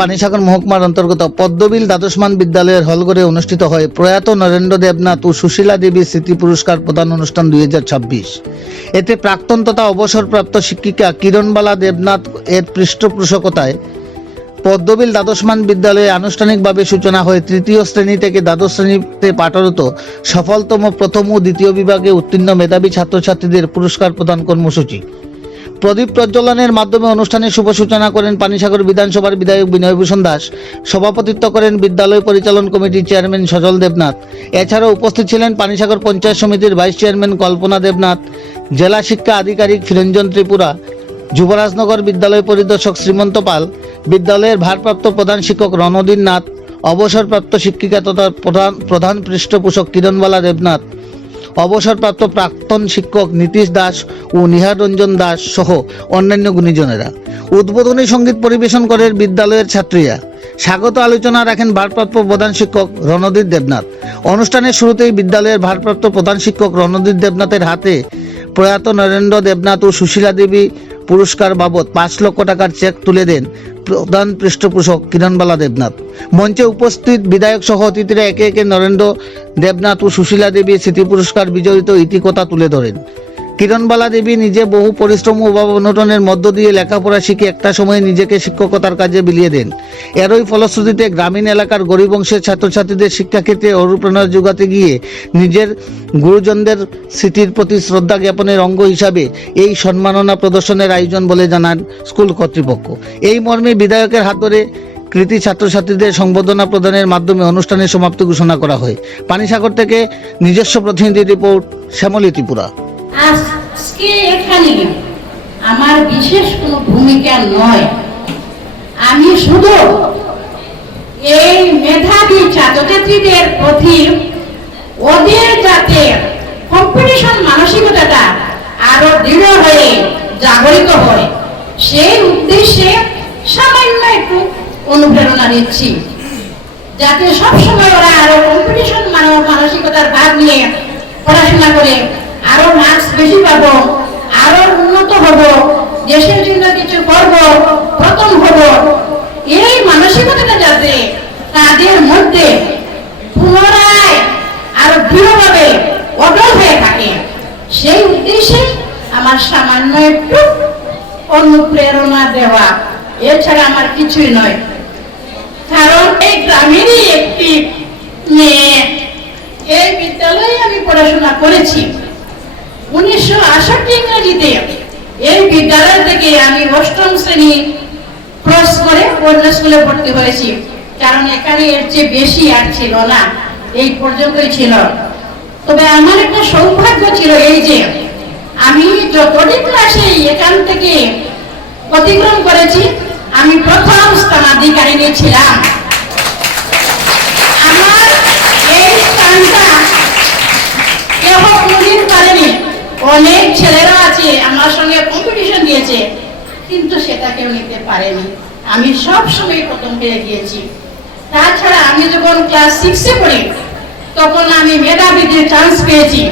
পানিসাগর মহকুমার অন্তর্গত পদ্মবিল দ্বাদশমান বিদ্যালয়ের হলঘরে অনুষ্ঠিত হয় প্রয়াত নরেন্দ্র দেবনাথ ও সুশীলা দেবী স্মৃতি পুরস্কার প্রদান অনুষ্ঠান 2026। এতে প্রাক্তন তথা অবসরপ্রাপ্ত শিক্ষিকা কিরণবালা দেবনাথ এর পৃষ্ঠপোষকতায় পদ্মবিল দ্বাদশমান বিদ্যালয়ে আনুষ্ঠানিকভাবে সূচনা হয় তৃতীয় শ্রেণী থেকে দ্বাদশ শ্রেণীতে পাঠরত সফলতম প্রথম ও দ্বিতীয় বিভাগে উত্তীর্ণ মেধাবী ছাত্রছাত্রীদের পুরস্কার প্রদান কর্মসূচি। প্রদীপ প্রজ্বলনের মাধ্যমে অনুষ্ঠানের শুভ সূচনা করেন পানিসাগর বিধানসভার বিধায়ক বিনয়ভূষণ দাস। সভাপতিত্ব করেন বিদ্যালয় পরিচালন কমিটির চেয়ারম্যান সজল দেবনাথ। এছাড়াও উপস্থিত ছিলেন পানিসাগর পঞ্চায়েত সমিতির ভাইস চেয়ারম্যান কল্পনা দেবনাথ, জেলা শিক্ষা আধিকারিক ফিরঞ্জন ত্রিপুরা, যুবরাজনগর বিদ্যালয় পরিদর্শক শ্রীমন্ত পাল, বিদ্যালয়ের ভারপ্রাপ্ত প্রধান শিক্ষক রণদীন নাথ, অবসরপ্রাপ্ত শিক্ষিকা তথা প্রধান পৃষ্ঠপোষক কিরণবালা দেবনাথ, অবসরপ্রাপ্ত প্রাক্তন শিক্ষক নীতিশ দাস ও নিহার রঞ্জন দাস সহ অন্যান্য গুণীজনেরা। উদ্বোধনী সঙ্গীত পরিবেশন করেন বিদ্যালয়ের ছাত্রীরা। স্বাগত আলোচনা রাখেন ভারপ্রাপ্ত প্রধান শিক্ষক রণদীপ দেবনাথ। অনুষ্ঠানের শুরুতেই বিদ্যালয়ের ভারপ্রাপ্ত প্রধান শিক্ষক রণদীপ দেবনাথের হাতে প্রয়াত নরেন্দ্র দেবনাথ ও সুশীলা দেবী পুরস্কার বাবদ 5 লক্ষ টাকার চেক তুলে দেন প্রধান পৃষ্ঠপোষক কিরণবালা দেবনাথ। মঞ্চে উপস্থিত বিধায়ক সহ অতিথিরা একে একে নরেন্দ্র দেবনাথ ও সুশীলা দেবীর স্মৃতি পুরস্কার বিজয়িত ইতিকথা তুলে ধরেন। কিরণবালা দেবী নিজে বহু পরিশ্রম ও অনটনের মধ্য দিয়ে লেখাপড়া শিখে একটা সময়ে নিজেকে শিক্ষকতার কাজে বিলিয়ে দেন। এরই ফলশ্রুতিতে গ্রামীণ এলাকার গরিব অংশের ছাত্রছাত্রীদের শিক্ষাক্ষেত্রে অনুপ্রেরণা যোগাতে গিয়ে নিজের গুরুজনদের স্মৃতির প্রতি শ্রদ্ধা জ্ঞাপনের অঙ্গ হিসাবে এই সম্মাননা প্রদর্শনের আয়োজন বলে জানান স্কুল কর্তৃপক্ষ। এই মর্মে বিধায়কের হাত ধরে কৃতি ছাত্রছাত্রীদের সংবর্ধনা প্রদানের মাধ্যমে অনুষ্ঠানের সমাপ্তি ঘোষণা করা হয়। পানিসাগর থেকে নিজস্ব প্রতিনিধি রিপোর্ট, শ্যামলী ত্রিপুরা। আজকে এখানে আমার বিশেষ কোনো ভূমিকা নয়, আমি শুধু এই মেধাবী ছাত্রছাত্রীদের প্রতি ওদের যাতে কম্পিটিশন মানসিকতাটা আরো দৃঢ় হয়ে জাগরিত হয় সেই উদ্দেশ্যে সামান্য একটু অনুপ্রেরণা দিচ্ছি, যাতে সবসময় ওরা আরো কম্পিটিশন মানসিকতার ভাগ নিয়ে পড়াশোনা করে আরো মার্কস বেশি পাবো, আরো উন্নত হব, দেশের জন্য কিছু করব, প্রথম হব, এই মানসিকতাটা যাতে তাদের মধ্যে পুনরায় আরো দৃঢ়ভাবে অটল হয়ে থাকে সেই উদ্দেশ্যে আমার সামান্য একটু অনুপ্রেরণা দেওয়া, এছাড়া আমার কিছুই নয়। কারণ এই গ্রামেরই একটি মেয়ে, এই বিদ্যালয়ে আমি পড়াশোনা করেছি। 1968 ইংরেজিতে এই বিদ্যালয় থেকে আমি 8ম শ্রেণী ক্রস করে অন্য স্কুলে ভর্তি হয়েছি, কারণ এখানে এর চেয়ে বেশি আর ছিল না, এই পর্যন্তই ছিল। তবে আমার একটা সৌভাগ্য ছিল এই যে আমি যতটি ক্লাসে এখান থেকে অতিক্রম করেছি আমি প্রথম স্থানাধিকারিণী ছিলাম। আমার এই স্থানটা কেউ কোনদিন পারেনি। অনেক ছেলেরা আছে আমার সঙ্গে কম্পিটিশন দিয়েছে, কিন্তু সেটা কেউ নিতে পারেনি। আমি সব সময় প্রথম পেয়ে গিয়েছি। তাছাড়া আমি যখন ক্লাস 6-এ পড়ি তখন আমি মেধাবৃত্তির চান্স পেয়েছি।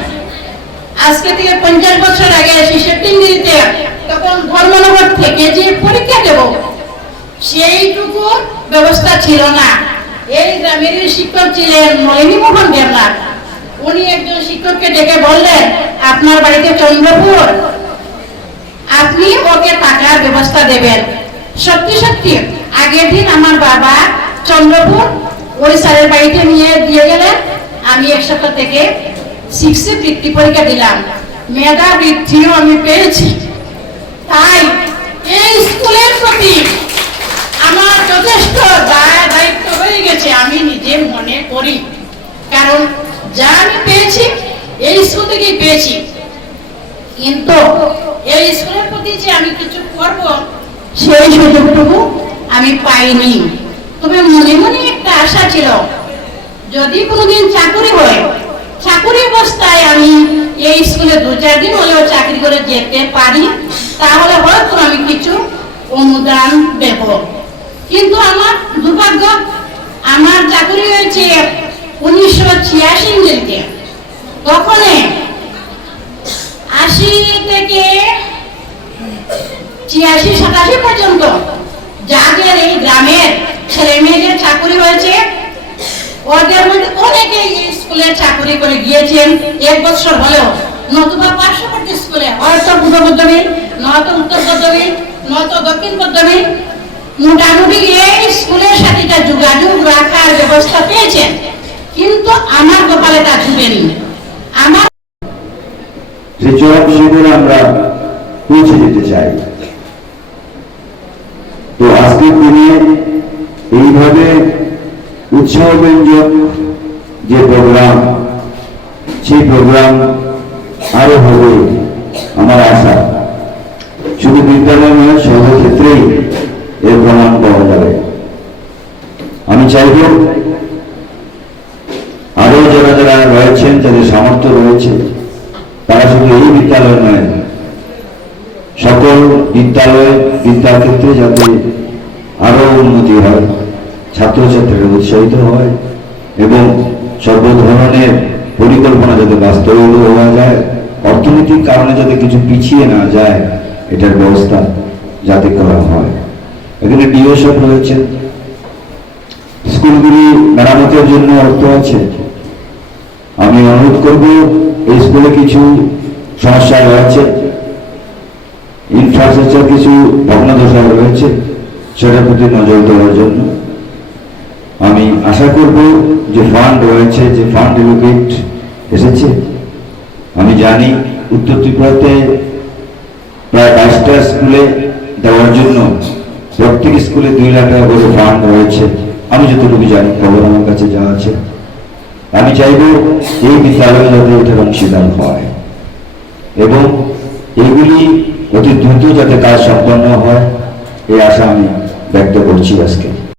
আজকে থেকে 50 বছর আগে শিশুটিংদিতে তখন ধর্মনগর থেকে যে পরীক্ষা দেব সেইটুকু ব্যবস্থা ছিল না। এই গ্রামের শিক্ষক ছিলেন নলিনী মোহন দেবনাথ। উনি একজন শিক্ষককে ডেকে বললেন, আপনার বাড়িতে চন্দ্রপুর, আপনি ওকে টাকার ব্যবস্থা দেবেন। সত্যি সত্যি আগের দিন আমার বাবা চন্দ্রপুর ওই স্যারের বাড়িতে নিয়ে দিয়ে গেলেন। আমি 1 সপ্তাহ থেকে 6-এ বৃত্তি পরীক্ষা দিলাম, মেধা বৃত্তিও আমি পেয়েছি। তাই এই স্কুলের প্রতি আমার যথেষ্ট দায়িত্ব হয়ে গেছে আমি নিজে মনে করি, কারণ যা আমি পেয়েছি এই স্কুল থেকেই পেয়েছি। কিন্তু এই স্কুলের প্রতি যে আমি কিছু করব সেই সুযোগটুকু আমি পাইনি। তবে মনে মনে একটা আশা ছিল, যদি কোনোদিন চাকরি হয়, চাকরি অবস্থায় আমি এই স্কুলে 2-4 দিন হলেও চাকরি করে যেতে পারি, তাহলে হয়তো আমি কিছু অনুদান দেব। কিন্তু আমার দুর্ভাগ্য, আমার চাকরি হয়েছে 1986 ইংরেজিতে। তখন 80 থেকে 86-87 পর্যন্ত যাদের এই গ্রামের ওদের মধ্যে অনেকে এই স্কুলে চাকরি করে গিয়েছেন 1 বছর হলেও, নতুবা পার্শ্ববর্তী স্কুলে হয়তো পূর্ব পদ্ধতি, নয়তো উত্তর পদ্ধতি, নয়তো দক্ষিণ পদ্ধতি, মোটামুটি এই স্কুলের সাথে একটা যোগাযোগ রাখার ব্যবস্থা পেয়েছেন। কিন্তু আমার কপালে তা জুটেনি। আমার যে চরম শিখরে আমরা পৌঁছে যেতে চাই। তো আজকের দিনে এইভাবে উৎসাহব্যঞ্জক যে প্রোগ্রাম, সেই প্রোগ্রাম আরো হবে আমার আশা। শুধু বিদ্যালয় নয়, সর্বক্ষেত্রেই এর প্রমাণ পাওয়া যাবে। আমি চাইব আরো যারা যারা রয়েছেন, যাদের সামর্থ্য রয়েছে, তারা শুধু এই বিদ্যালয় নয়, সকল বিদ্যালয় বিদ্যার ক্ষেত্রে যাতে আরো উন্নতি হয়, ছাত্রছাত্রীরা উৎসাহিত হয় এবং সর্ব ধরনের পরিকল্পনা যাতে বাস্তবায়িত হওয়া যায়, অর্থনৈতিক কারণে যাতে কিছু পিছিয়ে না যায়, এটার ব্যবস্থা যাতে করা হয়। এখানে ডিও সাহেব রয়েছেন, স্কুলগুলি মেরামতের জন্য অর্থ আছে। আমি অনুরোধ করব, এই স্কুলে কিছু সমস্যা রয়েছে, ইনফ্রাস্ট্রাকচার কিছু ভগ্নদশা রয়েছে, সেটার প্রতি নজর দেওয়ার জন্য আমি আশা করব যে ফান্ড রয়েছে, যে ফান্ড এলোকেট এসেছে, আমি জানি উত্তর ত্রিপুরাতে প্রায় 22টা স্কুলে দেওয়ার জন্য প্রত্যেক স্কুলে 2 লাখ টাকা করে ফান্ড রয়েছে। আমি যতটুকু জানি, খবর আমার কাছে যা আছে, আমি চাইব এই বিদ্যালয়ে যাতে এটার অংশীদার হয় এবং এগুলি অতি দ্রুত যাতে কাজ সম্পন্ন হয়, এই আশা আমি ব্যক্ত করছি আজকে।